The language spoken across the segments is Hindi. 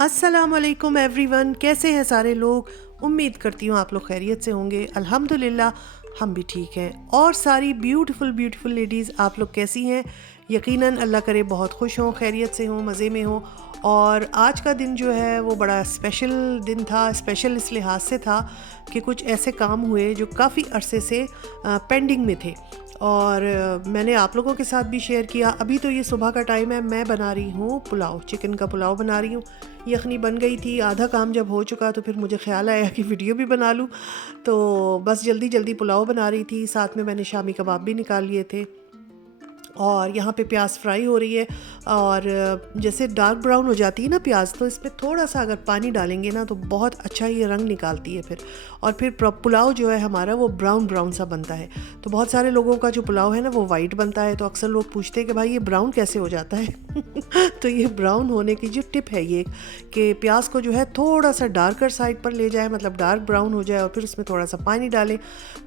अस्सलामुअलैकुम एवरीवन, कैसे हैं सारे लोग। उम्मीद करती हूँ आप लोग खैरियत से होंगे। अल्हम्दुलिल्लाह हम भी ठीक हैं। और सारी ब्यूटीफुल ब्यूटीफुल लेडीज़ आप लोग कैसी हैं। यकीनन अल्लाह करे बहुत खुश हों, खैरियत से हों, मज़े में हों। और आज का दिन जो है वो बड़ा स्पेशल दिन था। स्पेशल इस लिहाज से था कि कुछ ऐसे काम हुए जो काफ़ी अरसे से पेंडिंग में थे और मैंने आप लोगों के साथ भी शेयर किया। अभी तो ये सुबह का टाइम है, मैं बना रही हूँ पुलाव, चिकन का पुलाव बना रही हूँ। यखनी बन गई थी, आधा काम जब हो चुका तो फिर मुझे ख़्याल आया कि वीडियो भी बना लूँ। तो बस जल्दी जल्दी पुलाव बना रही थी, साथ में मैंने शामी कबाब भी निकाल लिए थे और यहाँ पे प्याज फ्राई हो रही है। और जैसे डार्क ब्राउन हो जाती है ना प्याज, तो इसमें थोड़ा सा अगर पानी डालेंगे ना तो बहुत अच्छा ये रंग निकालती है फिर। और फिर पुलाव जो है हमारा वो ब्राउन ब्राउन सा बनता है। तो बहुत सारे लोगों का जो पुलाव है ना वो वाइट बनता है, तो अक्सर लोग पूछते हैं कि भाई ये ब्राउन कैसे हो जाता है तो ये ब्राउन होने की जो टिप है ये कि प्याज को जो है थोड़ा सा डार्कर साइड पर ले जाए, मतलब डार्क ब्राउन हो जाए, और फिर उसमें थोड़ा सा पानी डालें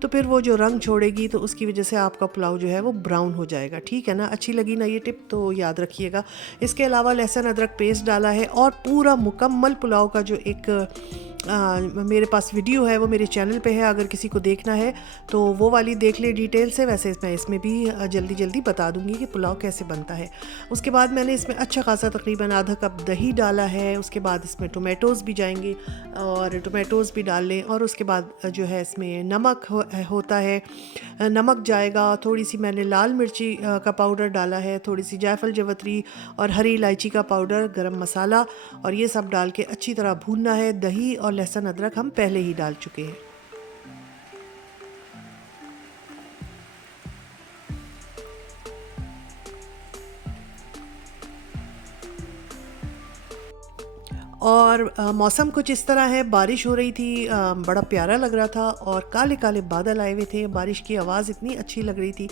तो फिर वो जो रंग छोड़ेगी तो उसकी वजह से आपका पुलाव जो है वो ब्राउन हो जाएगा। ठीक है ना, अच्छी लगी ना ये टिप, तो याद रखिएगा। इसके अलावा लहसुन अदरक पेस्ट डाला है और पूरा मुकम्मल पुलाव का जो एक मेरे पास वीडियो है वो मेरे चैनल पे है, अगर किसी को देखना है तो वो वाली देख ले डिटेल से। वैसे मैं इसमें भी जल्दी जल्दी बता दूंगी कि पुलाव कैसे बनता है। उसके बाद मैंने इसमें अच्छा खासा तकरीबन आधा कप दही डाला है। उसके बाद इसमें टोमेटोज़ भी जाएंगे और टोमेटोज़ भी डाल लें। और उसके बाद जो है इसमें नमक होता है, नमक जाएगा। थोड़ी सी मैंने लाल मिर्ची का पाउडर डाला है, थोड़ी सी जायफल जवतरी और हरी इलायची का पाउडर, गरम मसाला, और ये सब डाल के अच्छी तरह भूनना है। दही और लहसुन अदरक हम पहले ही डाल चुके हैं। और मौसम कुछ इस तरह है, बारिश हो रही थी, बड़ा प्यारा लग रहा था और काले काले बादल आए हुए थे। बारिश की आवाज़ इतनी अच्छी लग रही थी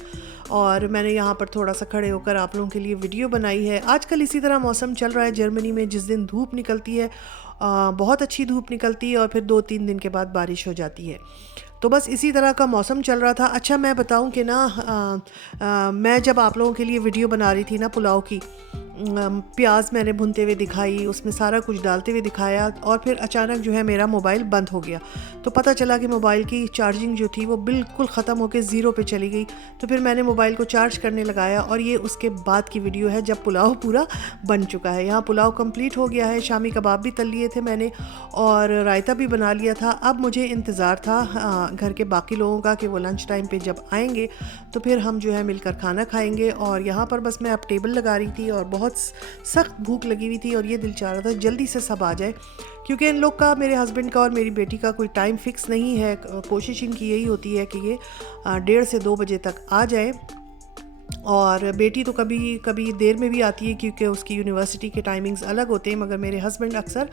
और मैंने यहाँ पर थोड़ा सा खड़े होकर आप लोगों के लिए वीडियो बनाई है। आजकल इसी तरह मौसम चल रहा है जर्मनी में। जिस दिन धूप निकलती है, बहुत अच्छी धूप निकलती है और फिर 2-3 दिन के बाद बारिश हो जाती है। तो बस इसी तरह का मौसम चल रहा था। अच्छा मैं बताऊं कि ना मैं जब आप लोगों के लिए वीडियो बना रही थी ना पुलाव की, प्याज मैंने भुनते हुए दिखाई, उसमें सारा कुछ डालते हुए दिखाया और फिर अचानक जो है मेरा मोबाइल बंद हो गया। तो पता चला कि मोबाइल की चार्जिंग जो थी वो बिल्कुल ख़त्म होकर ज़ीरो पे चली गई। तो फिर मैंने मोबाइल को चार्ज करने लगाया और ये उसके बाद की वीडियो है जब पुलाव पूरा बन चुका है। यहाँ पुलाव कंप्लीट हो गया है। शामी कबाब भी तल लिए थे मैंने और रायता भी बना लिया था। अब मुझे इंतज़ार था घर के बाकी लोगों का कि वो लंच टाइम पे जब आएंगे तो फिर हम जो है मिलकर खाना खाएंगे। और यहाँ पर बस मैं अब टेबल लगा रही थी और बहुत सख्त भूख लगी हुई थी और ये दिल चाह रहा था जल्दी से सब आ जाए, क्योंकि इन लोग का, मेरे हस्बैंड का और मेरी बेटी का कोई टाइम फिक्स नहीं है। कोशिश इनकी यही होती है कि ये 1:30 से 2 बजे तक आ जाए। और बेटी तो कभी कभी देर में भी आती है क्योंकि उसकी यूनिवर्सिटी के टाइमिंग्स अलग होते हैं, मगर मेरे हस्बैंड अक्सर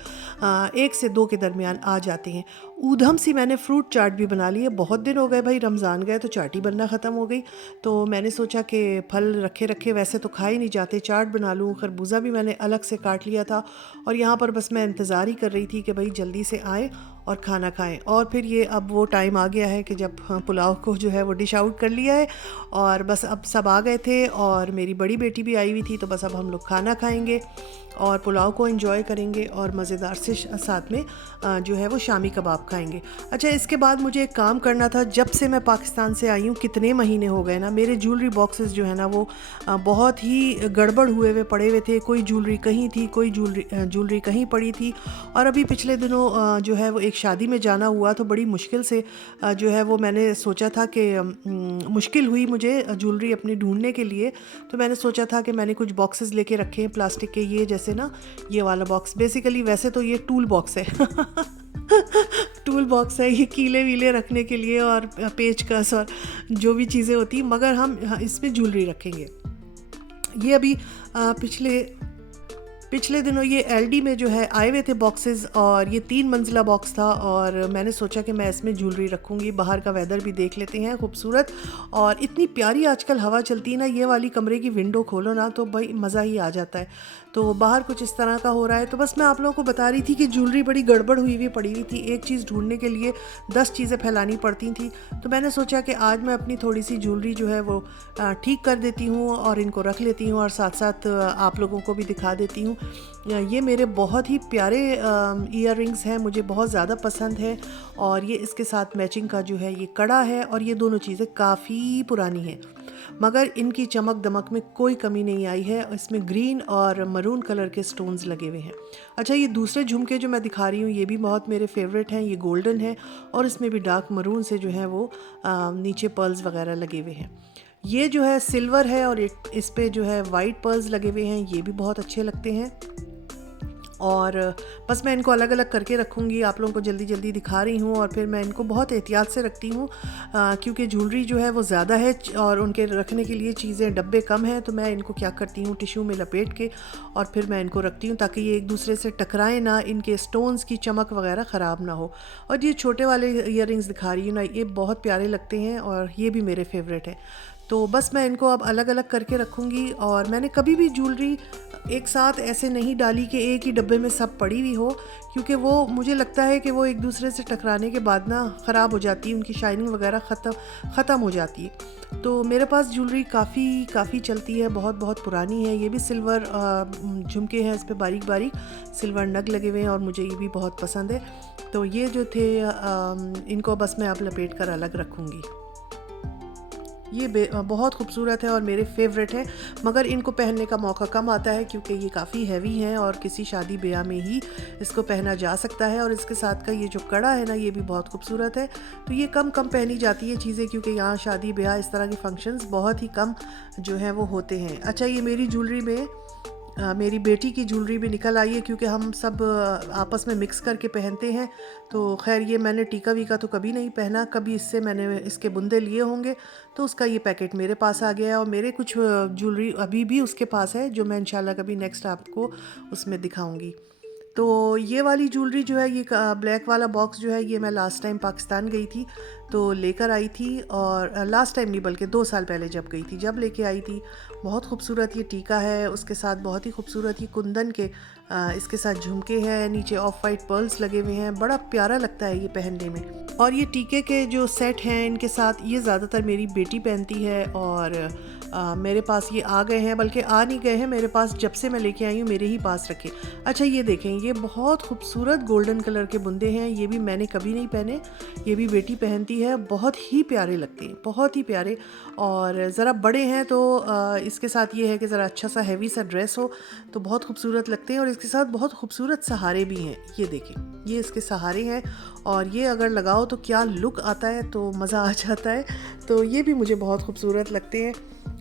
1 से 2 के दरमियान आ जाते हैं। ऊधम सी मैंने फ्रूट चाट भी बना ली है। बहुत दिन हो गए भाई, रमज़ान गए तो चाट ही बनना ख़त्म हो गई। तो मैंने सोचा कि फल रखे रखे वैसे तो खा ही नहीं जाते, चाट बना लूँ। खरबूजा भी मैंने अलग से काट लिया था और यहाँ पर बस मैं इंतज़ार ही कर रही थी कि भाई जल्दी से आए और खाना खाएं। और फिर ये अब वो टाइम आ गया है कि जब पुलाव को जो है वो डिश आउट कर लिया है और बस अब सब आ गए थे और मेरी बड़ी बेटी भी आई हुई थी। तो बस अब हम लोग खाना खाएंगे और पुलाव को एंजॉय करेंगे और मज़ेदार से साथ में जो है वो शामी कबाब खाएंगे। अच्छा, इसके बाद मुझे एक काम करना था। जब से मैं पाकिस्तान से आई हूँ, कितने महीने हो गए ना, मेरे ज्वेलरी बॉक्सेस जो है ना वो बहुत ही गड़बड़ हुए हुए पड़े हुए थे। कोई ज्वेलरी कहीं थी, कोई ज्वेलरी कहीं पड़ी थी। और अभी पिछले दिनों जो है वो एक शादी में जाना हुआ तो बड़ी मुश्किल से जो है वो मैंने सोचा था कि मुश्किल हुई मुझे ज्वेलरी अपनी ढूंढने के लिए। तो मैंने सोचा था कि मैंने कुछ बॉक्सेस लेके रखे हैं प्लास्टिक के, ये जैसे ना ये वाला बॉक्स। बेसिकली वैसे तो ये टूल बॉक्स है टूल बॉक्स है ये, कीले वीले रखने के लिए और पेचकस और जो भी चीज़ें होती, मगर हम इसमें ज्वेलरी रखेंगे। ये अभी पिछले दिनों ये एलडी में जो है आए हुए थे बॉक्सेस और ये 3 मंजिला बॉक्स था और मैंने सोचा कि मैं इसमें ज्वेलरी रखूँगी। बाहर का वेदर भी देख लेते हैं खूबसूरत, और इतनी प्यारी आजकल हवा चलती है ना, ये वाली कमरे की विंडो खोलो ना तो भाई मज़ा ही आ जाता है। तो बाहर कुछ इस तरह का हो रहा है। तो बस मैं आप लोगों को बता रही थी कि ज्वेलरी बड़ी गड़बड़ हुई हुई पड़ी हुई थी। एक चीज़ ढूंढने के लिए 10 चीज़ें फैलानी पड़ती थी। तो मैंने सोचा कि आज मैं अपनी थोड़ी सी ज्वेलरी जो है वो ठीक कर देती हूँ और इनको रख लेती हूँ और साथ साथ आप लोगों को भी दिखा देती हूँ ये मेरे बहुत ही प्यारे ईयररिंग्स हैं, मुझे बहुत ज़्यादा पसंद है। और ये इसके साथ मैचिंग का जो है ये कड़ा है, और ये दोनों चीज़ें काफ़ी पुरानी हैं, मगर इनकी चमक दमक में कोई कमी नहीं आई है। इसमें ग्रीन और मरून कलर के स्टोन्स लगे हुए हैं। अच्छा, ये दूसरे झुमके जो मैं दिखा रही हूँ ये भी बहुत मेरे फेवरेट हैं। ये गोल्डन है और इसमें भी डार्क मरून से जो है वो नीचे पर्ल्स वगैरह लगे हुए हैं। ये जो है सिल्वर है और इस पे जो है वाइट पर्ल्स लगे हुए हैं, ये भी बहुत अच्छे लगते हैं। और बस मैं इनको अलग अलग करके रखूँगी, आप लोगों को जल्दी जल्दी दिखा रही हूँ। और फिर मैं इनको बहुत एहतियात से रखती हूँ क्योंकि ज्वेलरी जो है वो ज़्यादा है और उनके रखने के लिए चीज़ें डब्बे कम हैं, तो मैं इनको क्या करती हूँ टिश्यू में लपेट के और फिर मैं इनको रखती हूँ ताकि ये एक दूसरे से टकराएं ना, इनके स्टोन्स की चमक वगैरह ख़राब ना हो। और ये छोटे वाले ईयररिंग्स दिखा रही हूँ ना, ये बहुत प्यारे लगते हैं और ये भी मेरे फेवरेट हैं। तो बस मैं इनको अब अलग अलग करके रखूँगी। और मैंने कभी भी ज्वेलरी एक साथ ऐसे नहीं डाली कि एक ही डब्बे में सब पड़ी हुई हो, क्योंकि वो मुझे लगता है कि वो एक दूसरे से टकराने के बाद ना ख़राब हो जाती है, उनकी शाइनिंग वगैरह ख़त्म हो जाती है। तो मेरे पास ज्वेलरी काफ़ी चलती है, बहुत पुरानी है। ये भी सिल्वर झुमके हैं, इस पर बारीक बारीक सिल्वर नग लगे हुए हैं और मुझे ये भी बहुत पसंद है। तो ये जो थे इनको बस मैं अब लपेट कर अलग रखूँगी। ये बहुत खूबसूरत है और मेरे फेवरेट है, मगर इनको पहनने का मौका कम आता है क्योंकि ये काफ़ी हैवी हैं और किसी शादी ब्याह में ही इसको पहना जा सकता है। और इसके साथ का ये जो कड़ा है ना, ये भी बहुत खूबसूरत है। तो ये कम पहनी जाती है चीज़ें, क्योंकि यहाँ शादी ब्याह इस तरह के फंक्शंस बहुत ही कम जो है वो होते हैं। अच्छा, ये मेरी ज्वेलरी में मेरी बेटी की ज्वेलरी भी निकल आई है, क्योंकि हम सब आपस में मिक्स करके पहनते हैं। तो खैर, ये मैंने टीका वीका तो कभी नहीं पहना, कभी इससे मैंने इसके बुंदे लिए होंगे, तो उसका ये पैकेट मेरे पास आ गया है। और मेरे कुछ ज्वेलरी अभी भी उसके पास है, जो मैं इंशाल्लाह कभी नेक्स्ट आपको उसमें दिखाऊंगी। तो ये वाली ज्वेलरी जो है, ये ब्लैक वाला बॉक्स जो है, ये मैं लास्ट टाइम पाकिस्तान गई थी तो लेकर आई थी। और लास्ट टाइम नहीं बल्कि 2 साल पहले जब गई थी, जब लेके आई थी। बहुत खूबसूरत ये टीका है, उसके साथ बहुत ही खूबसूरत ये कुंदन के इसके साथ झुमके हैं, नीचे ऑफ वाइट पर्ल्स लगे हुए हैं, बड़ा प्यारा लगता है ये पहनने में। और ये टीके के जो सेट हैं इनके साथ, ये ज़्यादातर मेरी बेटी पहनती है और मेरे पास ये आ गए हैं, बल्कि आ नहीं गए हैं मेरे पास, जब से मैं लेके आई हूँ मेरे ही पास रखे। अच्छा, ये देखें, ये बहुत खूबसूरत गोल्डन कलर के बुंदे हैं, ये भी मैंने कभी नहीं पहने, ये भी बेटी पहनती है, बहुत ही प्यारे लगते हैं, बहुत ही प्यारे। और ज़रा बड़े हैं तो इसके साथ ये है कि ज़रा अच्छा सा हैवी सा ड्रेस हो तो बहुत खूबसूरत लगते हैं। और इसके साथ बहुत खूबसूरत सहारे भी हैं, ये देखें, ये इसके सहारे हैं और ये अगर लगाओ तो क्या लुक आता है, तो मज़ा आ जाता है। तो ये भी मुझे बहुत खूबसूरत लगते हैं।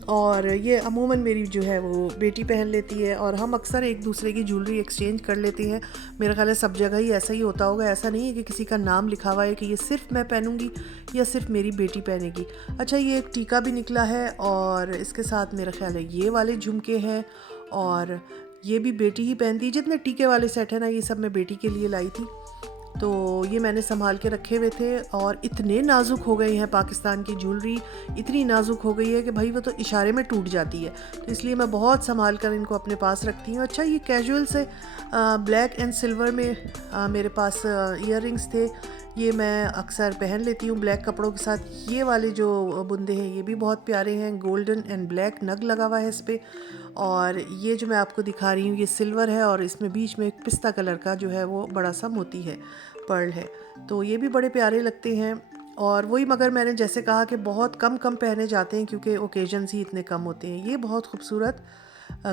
और ये अमूमन मेरी जो है वो बेटी पहन लेती है और हम अक्सर एक दूसरे की ज्वेलरी एक्सचेंज कर लेते हैं। मेरा ख्याल है सब जगह ही ऐसा ही होता होगा, ऐसा नहीं है कि किसी का नाम लिखा हुआ है कि ये सिर्फ मैं पहनूंगी या सिर्फ मेरी बेटी पहनेगी। अच्छा, ये एक टीका भी निकला है और इसके साथ मेरा ख्याल है ये वाले झुमके हैं और ये भी बेटी ही पहनती है। जितने टीके वाले सेट है ना, ये सब मैं बेटी के लिए लाई थी, तो ये मैंने संभाल के रखे हुए थे। और इतने नाजुक हो गए हैं पाकिस्तान की ज्वेलरी, इतनी नाजुक हो गई है कि भाई वो तो इशारे में टूट जाती है, तो इसलिए मैं बहुत संभाल कर इनको अपने पास रखती हूँ। अच्छा, ये कैजुअल से ब्लैक एंड सिल्वर में मेरे पास ईयररिंग्स थे, ये मैं अक्सर पहन लेती हूँ ब्लैक कपड़ों के साथ। ये वाले जो बुंदे हैं ये भी बहुत प्यारे हैं, गोल्डन एंड ब्लैक नग लगा हुआ है इस पर। और ये जो मैं आपको दिखा रही हूँ ये सिल्वर है और इसमें बीच में एक पिस्ता कलर का जो है वो बड़ा सा मोती है, पर्ल है, तो ये भी बड़े प्यारे लगते हैं। और वही, मगर मैंने जैसे कहा कि बहुत कम पहने जाते हैं क्योंकि ओकेजन्स ही इतने कम होते हैं। ये बहुत खूबसूरत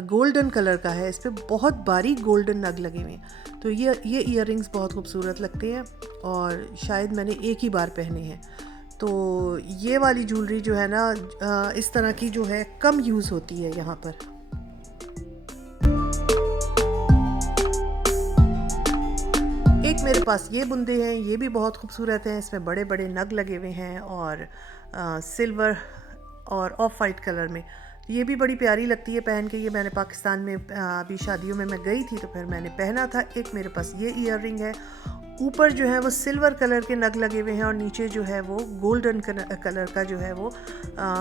गोल्डन कलर का है, इस पर बहुत बारीक गोल्डन नग लगे हुए हैं, तो ये ईयररिंग्स बहुत खूबसूरत लगते हैं और शायद मैंने एक ही बार पहने हैं। तो ये वाली ज्वेलरी जो है ना, इस तरह की जो है कम यूज़ होती है यहाँ पर। एक मेरे पास ये बुंदे हैं, ये भी बहुत खूबसूरत हैं, इसमें बड़े बड़े नग लगे हुए हैं और सिल्वर और ऑफ वाइट कलर में, ये भी बड़ी प्यारी लगती है पहन के। ये मैंने पाकिस्तान में अभी शादियों में मैं गई थी तो फिर मैंने पहना था। एक मेरे पास ये ईयररिंग है, ऊपर जो है वो सिल्वर कलर के नग लगे हुए हैं और नीचे जो है वो गोल्डन कलर का जो है वो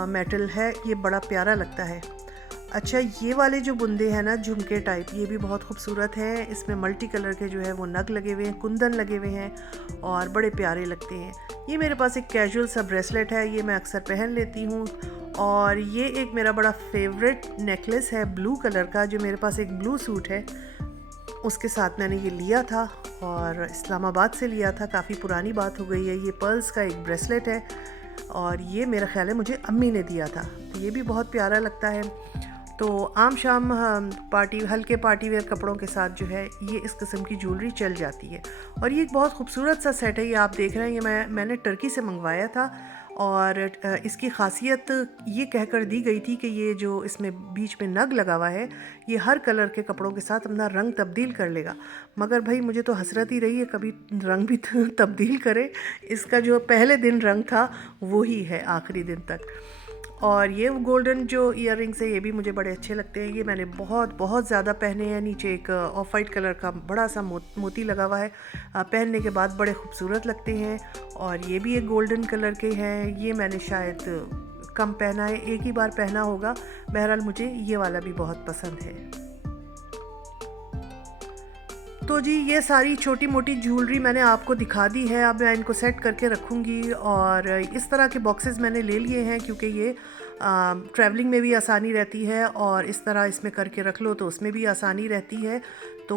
मेटल है, ये बड़ा प्यारा लगता है। अच्छा, ये वाले जो बुंदे हैं ना झुमके टाइप, ये भी बहुत खूबसूरत है, इसमें मल्टी कलर के जो है वो नग लगे हुए हैं, कुंदन लगे हुए हैं और बड़े प्यारे लगते हैं। ये मेरे पास एक कैजुअल सा ब्रेसलेट है, ये मैं अक्सर पहन लेती हूँ। और ये एक मेरा बड़ा फेवरेट नेकलेस है ब्लू कलर का, जो मेरे पास एक ब्लू सूट है उसके साथ मैंने ये लिया था और इस्लामाबाद से लिया था, काफ़ी पुरानी बात हो गई है। ये पर्ल्स का एक ब्रेसलेट है और ये मेरा ख्याल है मुझे अम्मी ने दिया था, तो ये भी बहुत प्यारा लगता है। तो आम शाम हल्के पार्टी वेयर कपड़ों के साथ जो है ये इस किस्म की ज्वेलरी चल जाती है। और ये एक बहुत खूबसूरत सा सेट है, ये आप देख रहे हैं, ये मैंने टर्की से मंगवाया था। और इसकी खासियत ये कहकर दी गई थी कि ये जो इसमें बीच में नग लगा हुआ है ये हर कलर के कपड़ों के साथ अपना रंग तब्दील कर लेगा। मगर भाई मुझे तो हसरत ही रही है कभी रंग भी तब्दील करे। इसका जो पहले दिन रंग था वही है आखिरी दिन तक। और ये गोल्डन जो इयररिंग्स है ये भी मुझे बड़े अच्छे लगते हैं, ये मैंने बहुत बहुत ज़्यादा पहने हैं। नीचे एक ऑफ वाइट कलर का बड़ा सा मोती लगा हुआ है, पहनने के बाद बड़े खूबसूरत लगते हैं। और ये भी एक गोल्डन कलर के हैं, ये मैंने शायद कम पहना है, एक ही बार पहना होगा। बहरहाल मुझे ये वाला भी बहुत पसंद है। तो जी ये सारी छोटी मोटी ज्वेलरी मैंने आपको दिखा दी है, अब मैं इनको सेट करके रखूँगी। और इस तरह के बॉक्सेस मैंने ले लिए हैं क्योंकि ये ट्रैवलिंग में भी आसानी रहती है और इस तरह इसमें करके रख लो तो उसमें भी आसानी रहती है। तो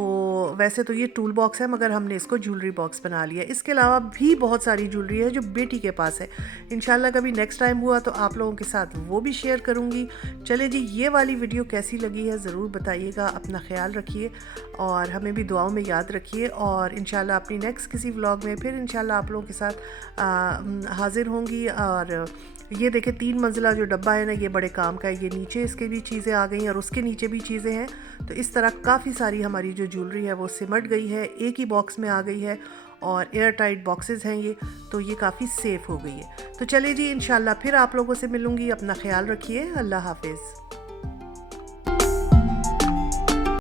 वैसे तो ये टूल बॉक्स है मगर हमने इसको ज्वेलरी बॉक्स बना लिया। इसके अलावा भी बहुत सारी ज्वेलरी है जो बेटी के पास है, इंशाल्लाह कभी नेक्स्ट टाइम हुआ तो आप लोगों के साथ वो भी शेयर करूँगी। चले जी, ये वाली वीडियो कैसी लगी है ज़रूर बताइएगा, अपना ख्याल रखिए और हमें भी दुआओं में याद रखिए। और इंशाल्लाह अपनी नेक्स्ट किसी व्लॉग में फिर इंशाल्लाह आप लोगों के साथ हाज़िर होंगी। और ये देखें 3 मंजिला जो डब्बा है ना, ये बड़े काम का है। ये नीचे इसके भी चीज़ें आ गई हैं और उसके नीचे भी चीज़ें हैं। तो इस तरह काफ़ी सारी हमारी जो ज्वेलरी है वो सिमट गई है, एक ही बॉक्स में आ गई है और एयर टाइट बॉक्सेस हैं ये, तो ये काफ़ी सेफ़ हो गई है। तो चलिए जी, इंशाल्लाह फिर आप लोगों से मिलूँगी, अपना ख्याल रखिए, अल्लाह हाफिज़।